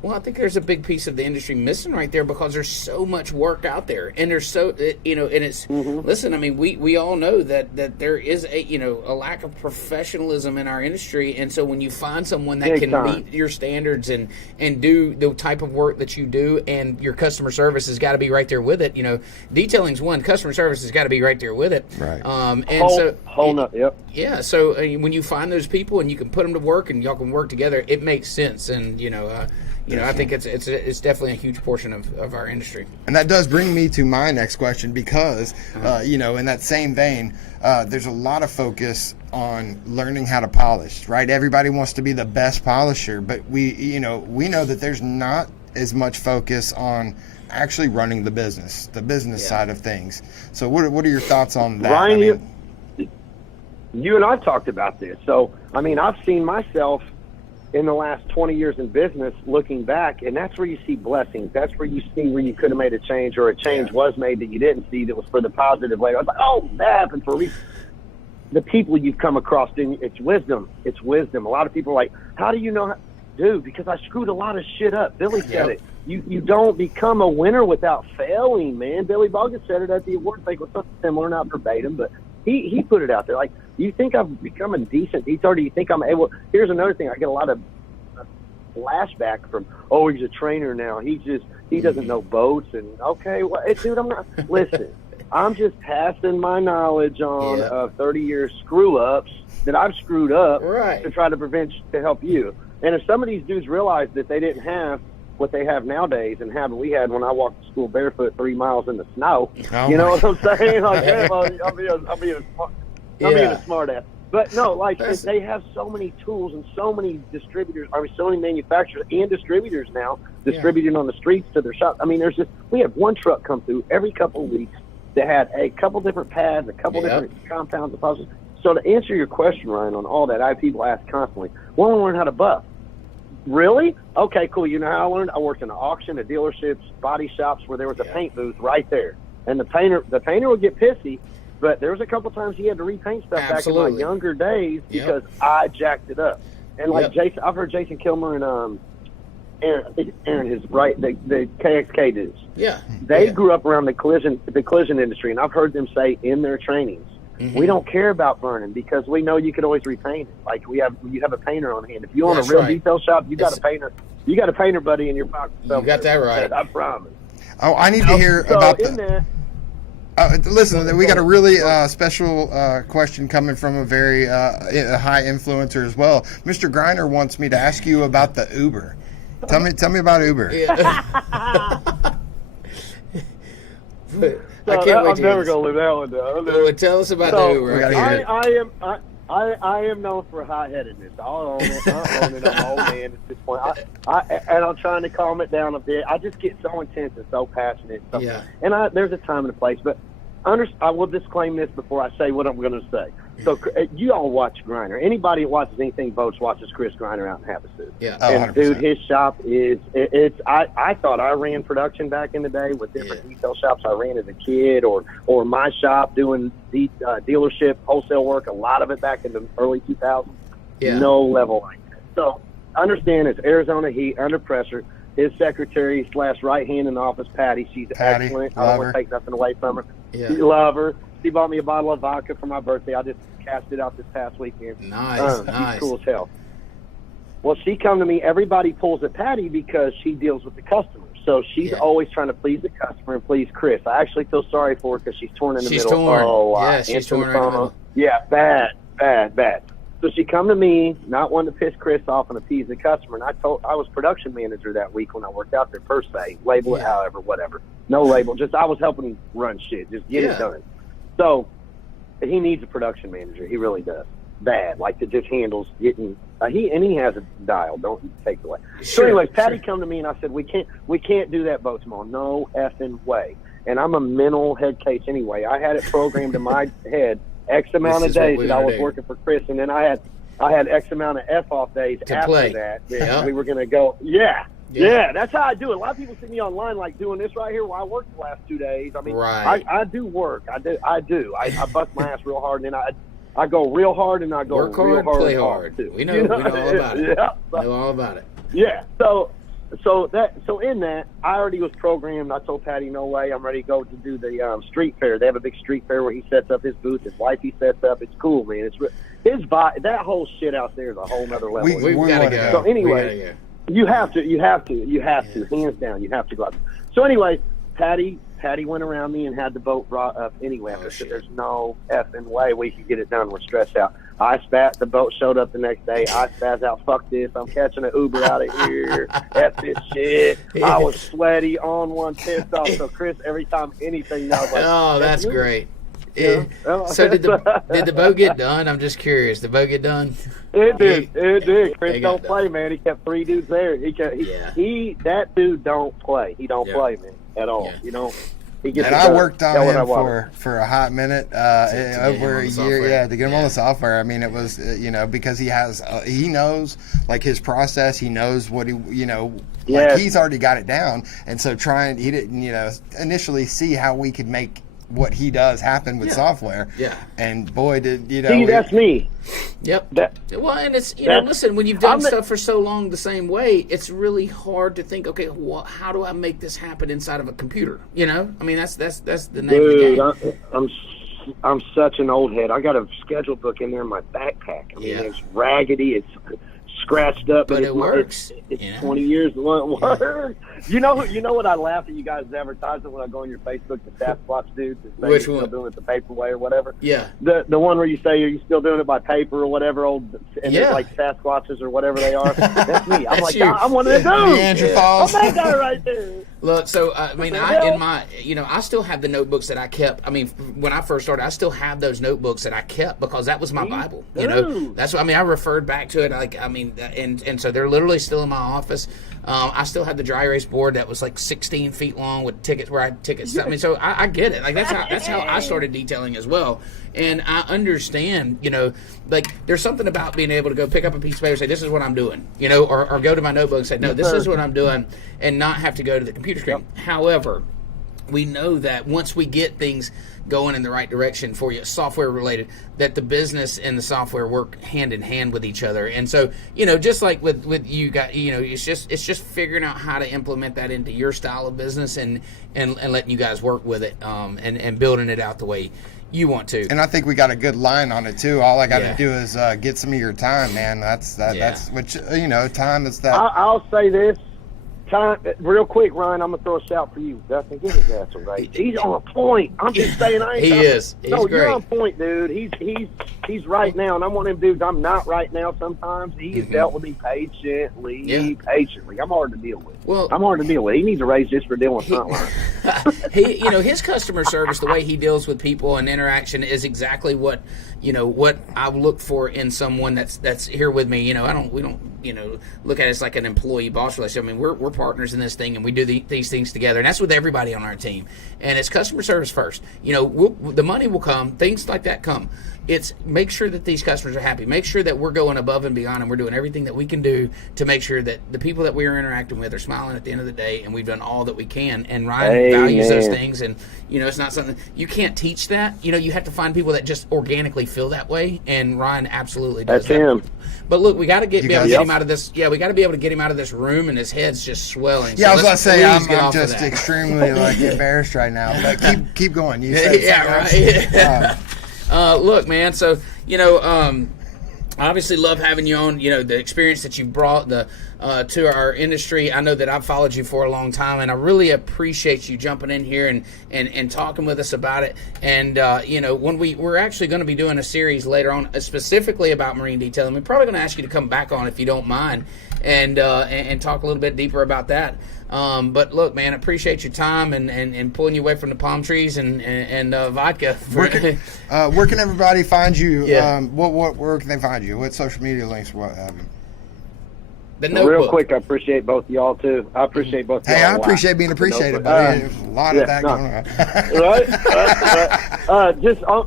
Well, I think there's a big piece of the industry missing right there because there's so much work out there, and there's and it's listen. I mean, we all know that there is a lack of professionalism in our industry, and so when you find someone that can meet your standards and do the type of work that you do, and your customer service has got to be right there with it. Detailing's one, customer service has got to be right there with it. Right. Yeah. So when you find those people and you can put them to work and y'all can work together, it makes sense, and I think it's definitely a huge portion of our industry. And that does bring me to my next question because, in that same vein, there's a lot of focus on learning how to polish, right? Everybody wants to be the best polisher, but we know that there's not as much focus on actually running the business side of things. So what are your thoughts on that? Ryan, you and I talked about this. So, I've seen myself in the last 20 years in business, looking back, and that's where you see blessings. That's where you see where you could have made a change, or a change was made that you didn't see that was for the positive later. I was like, oh, that happened for a reason. The people you've come across, it's wisdom. It's wisdom. A lot of people are like, how do you know? Dude, because I screwed a lot of shit up. Billy said it. You don't become a winner without failing, man. Billy Bogus said it at the award thing with something similar, not verbatim, but he put it out there. Like, you think I've become a decent detailer? Do you think I'm able? Here's another thing. I get a lot of flashback from, he's a trainer now. He doesn't know boats. And okay, well, dude, I'm not. Listen, I'm just passing my knowledge on of 30 years screw ups that I've screwed up to try to help you. And if some of these dudes realize that they didn't have what they have nowadays and we had when I walked to school barefoot 3 miles in the snow, what I'm saying? Like, I'm being a smart ass. But no, like they have so many tools and so many distributors, so many manufacturers and distributors now distributing on the streets to their shops. I mean, we have one truck come through every couple of weeks that had a couple different pads, a couple different compounds and puzzles. So to answer your question, Ryan, on all that, I have people ask constantly, "Well, I want to learn how to buff." Really? Okay, cool. You know how I learned? I worked in an auction, at dealerships, body shops where there was a paint booth right there, and the painter would get pissy. But there was a couple times he had to repaint stuff back in my younger days because I jacked it up. And like Jason, I've heard Jason Kilmer and Aaron is right. The KXK dudes. Yeah. They grew up around the collision industry, and I've heard them say in their trainings, we don't care about burning because we know you could always repaint it. Like you have a painter on hand. If you own a real detail shop, you got a painter. You got a painter buddy in your pocket. You got that right. I promise. Oh, I need to hear about that. Listen, we got a really special question coming from a very high influencer as well. Mr. Griner wants me to ask you about the Uber. Tell me about Uber. Yeah. I can't wait. I'm never gonna leave that one down. Tell us about the Uber. I am known for hot-headedness. I'll own it. I'm an old man at this point. And I'm trying to calm it down a bit. I just get so intense and so passionate. Yeah. And there's a time and a place, but I will disclaim this before I say what I'm going to say. So you all watch Griner. Anybody that watches anything boats watches Chris Griner out in Havasu. Yeah. And dude, his shop I thought I ran production back in the day with different detail shops I ran as a kid, or my shop doing the dealership wholesale work. A lot of it back in the early 2000s. Yeah. No level like that. So understand it's Arizona heat under pressure. His secretary / right hand in the office, Patty. She's excellent. I don't want to take nothing away from her. Yeah. Love her. She bought me a bottle of vodka for my birthday. I just cast it out this past weekend. Nice. She's cool as hell. Well, she come to me. Everybody pulls at Patty because she deals with the customers. So she's always trying to please the customer and please Chris. I actually feel sorry for her because she's torn in the middle. Torn. Oh, she's torn right in the middle. Yeah, bad. So she come to me, not wanting to piss Chris off and appease the customer. And I was production manager that week when I worked out there per se. Label it however, whatever. No label. Just I was helping him run shit. Just get it done. So he needs a production manager. He really does. Bad. Like that just handles getting he has a dial. Don't take it away. So anyways, Patty come to me and I said, we can't do that boat tomorrow. No effing way. And I'm a mental head case anyway. I had it programmed in my head X amount of days that I was working for Chris, and then I had X amount of F off days after that. Yeah. We were gonna go. Yeah, that's how I do it. A lot of people see me online like doing this right here while I work the last 2 days. I mean, I do work. I do. I bust my ass real hard, and then I go real hard, and I go work real hard, play hard too. We know all about it. Yeah, know all about it. Yeah. So in that, I already was programmed. I told Patty, no way, I'm ready to go to do the street fair. They have a big street fair where he sets up his booth. His wife he sets up. It's cool, man. It's his vibe. That whole shit out there is a whole nother level. We've got to go. So anyway, you have to, hands down. You have to go out. So anyway, Patty went around me and had the boat brought up anyway. I said, there's no effing way we can get it done. We're stressed out. I spat. The boat showed up the next day. I spazzed out. Fuck this. I'm catching an Uber out of here. F this shit. I was sweaty, on one, pissed off. So Chris, every time anything, I was like, oh, that's great. So did the boat get done? I'm just curious. Did the boat get done? It did. Chris don't play, man. He kept 3 dudes there. That dude don't play. He don't play, man, at all. Yeah. You know. And I worked on him for a hot minute, over a year, to get him on the software. I mean, it was, because he knows, like, his process. He knows what like, he's already got it down. And so he didn't, initially see how we could make what he does happen with software. Yeah. And boy, did, See, that's me. Yep. Well, and it's, listen, when you've done stuff for so long the same way, it's really hard to think, okay, well, how do I make this happen inside of a computer? I mean, that's the name of the game. I'm such an old head. I got a schedule book in there in my backpack. I mean, it's raggedy. It's scratched up, but it works. It's 20 years. It works. You know what? I laugh at you guys' advertising when I go on your Facebook, the Sasquatch dudes. Which one? Still doing it the paper way or whatever. Yeah. The one where you say, are you still doing it by paper or whatever? There's like Sasquatches or whatever they are. That's me. I'm like, I'm one of the dudes. Neanderthals. I'm that guy right there. Look, so I mean, I still have the notebooks that I kept. I mean, when I first started, I still have those notebooks that I kept because that was my Bible. You know, that's what I mean. I referred back to it. And so they're literally still in my office. I still have the dry erase board that was like 16 feet long with tickets where I had tickets. I mean, so I get it. Like that's how I started detailing as well. And I understand, you know, like there's something about being able to go pick up a piece of paper and say, this is what I'm doing, you know, or go to my notebook and say, no, this is what I'm doing, and not have to go to the computer screen. Yep. However, we know that once we get things going in the right direction for you, software related, that the business and the software work hand in hand with each other. And so, you know, just like with you got, you know, it's just figuring out how to implement that into your style of business and letting you guys work with it, and building it out the way you want to. And I think we got a good line on it too. All I got to do is get some of your time, man. That's which, you know, time is that. I'll say this. Time, real quick, Ryan, I'm gonna throw a shout for you. Dustin, give his ass a raise. He's on point. I'm just saying, I ain't. He is. He's great. You're on point, dude. He's right now, and I'm one of them dudes. I'm not right now. Sometimes he's dealt with me patiently. I'm hard to deal with. I'm hard to deal with. He needs a raise just for dealing with Frontline. You know, his customer service, the way he deals with people and interaction, is exactly what I look for in someone that's here with me. You know, we don't look at it as like an employee boss relationship. I mean, we're partners in this thing, and we do these things together, and that's with everybody on our team. And it's customer service first. You know, the money will come, things like that come. It's make sure that these customers are happy. Make sure that we're going above and beyond, and we're doing everything that we can do to make sure that the people that we are interacting with are smiling at the end of the day, and we've done all that we can. And Ryan values those things, and you know, it's not something you can't teach that. You know, you have to find people that just organically feel that way, and Ryan absolutely does. That's him. But look, we got to be able to get him out of this. Yeah, we got to be able to get him out of this room, and his head's just swelling. Yeah, so I was about to say I'm just extremely embarrassed right now. But keep going. You said look, man. So you know, obviously love having you on. You know, the experience that you brought to our industry. I know that I've followed you for a long time, and I really appreciate you jumping in here and talking with us about it. And you know, when we're actually going to be doing a series later on specifically about marine detailing, we're probably going to ask you to come back on if you don't mind, and talk a little bit deeper about that. But look, man, appreciate your time and pulling you away from the palm trees and vodka. Where can everybody find you? Yeah. Where can they find you? What social media links? What have you? Real quick, I appreciate both of y'all too. I appreciate both of y'all. Hey, I appreciate being appreciated, buddy. There's a lot of that going on. Right?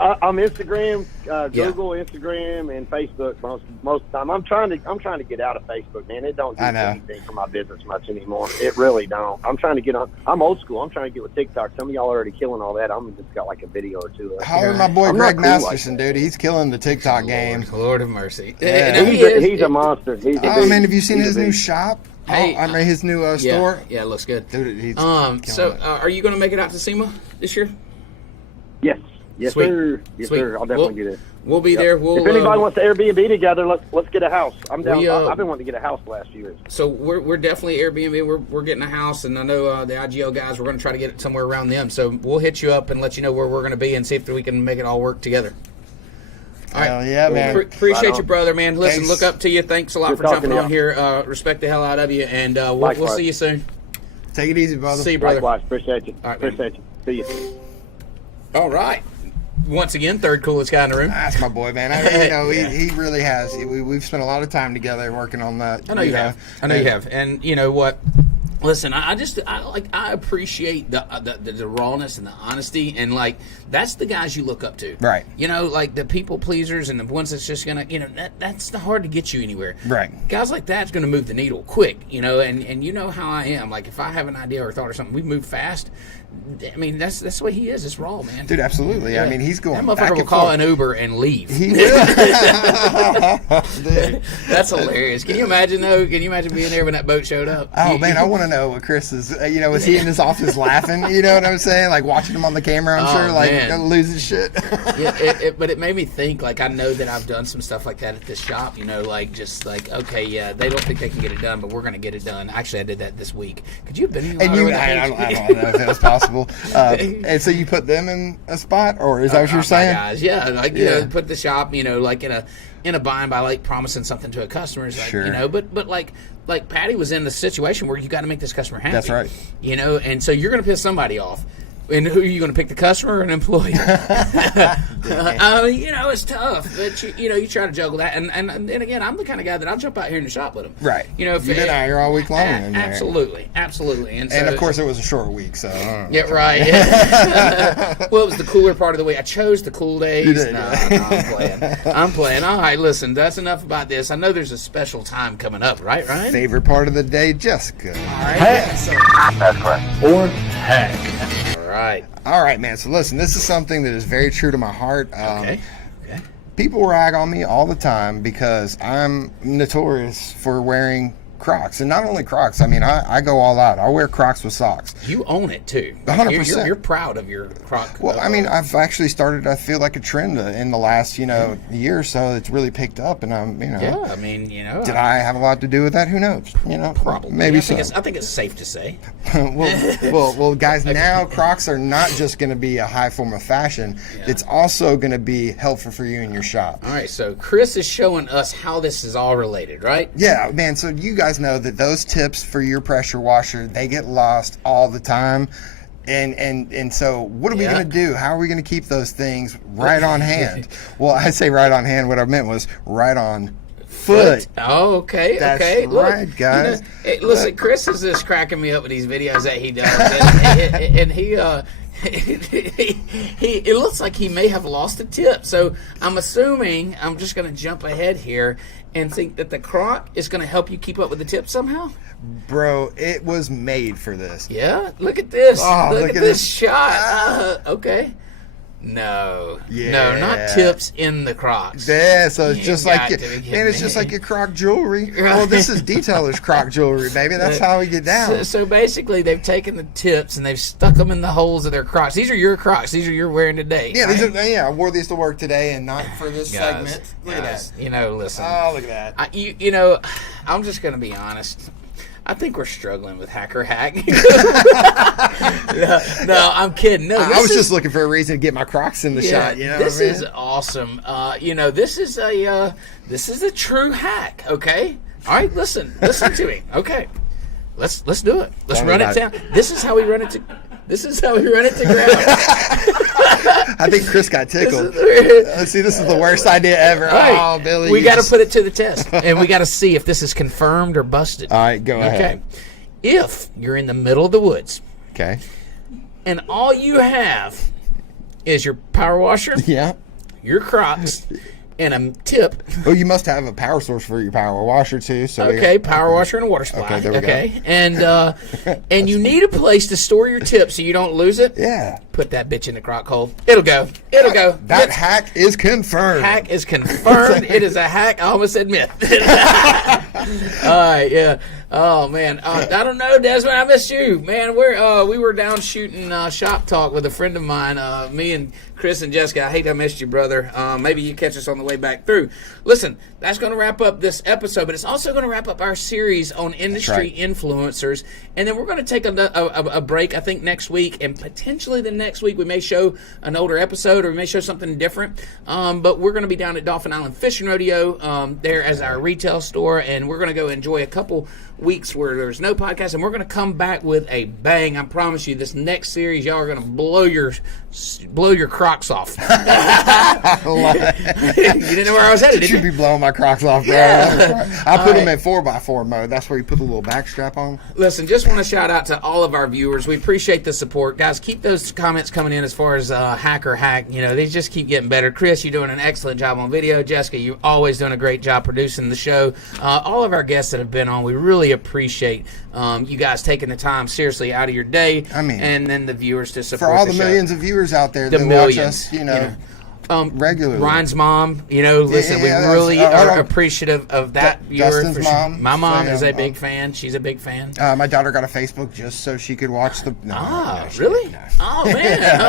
I'm Instagram, Google, Instagram, and Facebook most of the time. I'm trying to get out of Facebook, man. It don't do anything for my business much anymore. It really don't. I'm trying to get on. I'm old school. I'm trying to get with TikTok. Some of y'all are already killing all that. I'm just got like a video or two. Holler my boy Greg Masterson, dude. He's killing the TikTok game. Lord of mercy. Yeah. He's a monster. Man, have you seen his new shop? Hey, I mean his new store. Yeah, it looks good. Dude, he's are you going to make it out to SEMA this year? Yes. Yes, Sweet. sir. Yes, sir. I'll definitely get it. We'll be there. If anybody wants to Airbnb together, let's get a house. I'm down. I've been wanting to get a house the last few years. So we're definitely Airbnb. We're getting a house, and I know the IGO guys. We're going to try to get it somewhere around them. So we'll hit you up and let you know where we're going to be and see if we can make it all work together. All right. Hell yeah, man. Appreciate you, brother, man. Listen, look up to you. Thanks a lot for jumping on here. Respect the hell out of you, and we'll see you soon. Take it easy, brother. See you, brother. Likewise. Appreciate you. All right, appreciate you. See you. All right. Once again, third coolest guy in the room. That's my boy, man. He really has. We've spent a lot of time together working on that. I know you have. And you know what? Listen, I appreciate the rawness and the honesty, and like that's the guys you look up to, right? You know, like the people pleasers and the ones that's just gonna, you know, that's hard to get you anywhere, right? Guys like that's gonna move the needle quick, you know, and you know how I am. Like if I have an idea or thought or something, we move fast. I mean, that's the way he is. It's raw, man. Dude, absolutely. Yeah. I mean, he's going. That motherfucker will call an Uber and leave. He will. That's hilarious. Can you imagine though? Can you imagine being there when that boat showed up? Oh man, I want to know what Chris is. You know, was he in his office laughing? You know what I'm saying? Like watching him on the camera. I'm sure, like losing shit. Yeah, but it made me think. Like I know that I've done some stuff like that at this shop. You know, like just like okay, yeah, they don't think they can get it done, but we're gonna get it done. Actually, I did that this week. Could you have been? And I don't know if it was possible. possible. And so you put them in a spot, or is that what you're saying? Guys, yeah, like you know, put the shop, you know, like in a bind by like promising something to a customer. It's like, you know, but like Patty was in the situation where you got to make this customer happy. That's right. You know, and so you're going to piss somebody off. And who are you going to pick, the customer or an employee? You know, it's tough, but you try to juggle that. And again, I'm the kind of guy that I'll jump out here in the shop with them. Right. You know, if you've been out here all week long. Absolutely. And so, of course, it was a short week, so. Yeah, right. Well, it was the cooler part of the week. I chose the cool days. You did. No, I'm playing. All right, listen, that's enough about this. I know there's a special time coming up, right, Ryan? Favorite part of the day, Jessica. All right. That's correct. Or heck. All right, man. So listen, this is something that is very true to my heart. Okay. People rag on me all the time because I'm notorious for wearing Crocs, and not only Crocs. I mean, I go all out. I wear Crocs with socks. You own it too. 100%. You're proud of your Croc. Well, I mean, I've actually started. I feel like a trend in the last, year or so. It's really picked up, and I'm, Yeah, I mean, Did I have a lot to do with that? Who knows? Probably. Maybe I so. think it's safe to say. well, guys. Now Crocs are not just going to be a high form of fashion. Yeah. It's also going to be helpful for you in your shop. All right. So Chris is showing us how this is all related, right? Yeah, man. So you guys know that those tips for your pressure washer, they get lost all the time. And so what are we going to do? How are we going to keep those things right on hand? Well, I say right on hand. What I meant was right on foot. Oh, okay. That's okay. right, Look, guys. Listen, Chris is just cracking me up with these videos that he does. and he it looks like he may have lost a tip. So I'm assuming, I'm just going to jump ahead here and think that the Croc is going to help you keep up with the tip somehow. Bro, it was made for this. Yeah, look at this. Oh, look at this shot. Okay. No, not tips in the Crocs. Yeah, so it's just like it's just like your Croc jewelry. Right. Well, this is detailer's Croc jewelry, baby. That's how we get down. So basically, they've taken the tips and they've stuck them in the holes of their Crocs. These are your Crocs. These are you're wearing today. Yeah, right? I wore these to work today and not for this segment. Look at that. Listen. Oh, look at that. I'm just going to be honest. I think we're struggling with Hacker Hack. No, I'm kidding. No, I was just looking for a reason to get my Crocs in the shot. This is awesome. This is a true hack. Okay. All right. Listen to me. Okay. Let's do it. Let's run it down. This is how we run it to ground. I think Chris got tickled. See, this is the worst idea ever. Right. Oh, Billy. We got to put it to the test, and we got to see if this is confirmed or busted. All right, go ahead. Okay. If you're in the middle of the woods, okay, and all you have is your power washer, your Crocs, and a tip. Well, you must have a power source for your power washer too. So power washer and a water supply. Okay, there we go. And you need a place to store your tip so you don't lose it. Yeah. Put that bitch in the Croc hole. It'll go. That hack is confirmed. Hack is confirmed. It is a hack. I almost said myth. All right, yeah. Oh man, I don't know, Desmond. I missed you, man. We were down shooting shop talk with a friend of mine. Me and Chris and Jessica. I hate I missed you, brother. Maybe you catch us on the way back through. Listen, that's going to wrap up this episode, but it's also going to wrap up our series on industry influencers. And then we're going to take a break. I think next week, and potentially the next week we may show an older episode or we may show something different. But we're going to be down at Dolphin Island Fishing Rodeo there as our retail store, and we're going to go enjoy a couple weeks where there's no podcast, and we're going to come back with a bang. I promise you, this next series, y'all are going to blow your Crocs off. I love it. You didn't know where I was headed, did you? Be blowing my Crocs off, bro. Yeah. I put them in 4x4 mode. That's where you put the little back strap on. Listen, just want to shout out to all of our viewers. We appreciate the support. Guys, keep those comments coming in as far as Hacker Hack. They just keep getting better. Chris, you're doing an excellent job on video. Jessica, you're always doing a great job producing the show. All of our guests that have been on, we really appreciate you guys taking the time seriously out of your day. And then the viewers to support for all the show. Millions of viewers out there that watch us, regularly. Ryan's mom, listen, we really are appreciative of that viewer. Dustin's mom. My mom is a big fan. She's a big fan. My daughter got a Facebook just so she could watch the. Really? No. Oh man!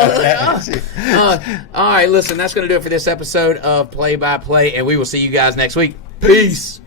All right, listen, that's going to do it for this episode of Play by Play, and we will see you guys next week. Peace.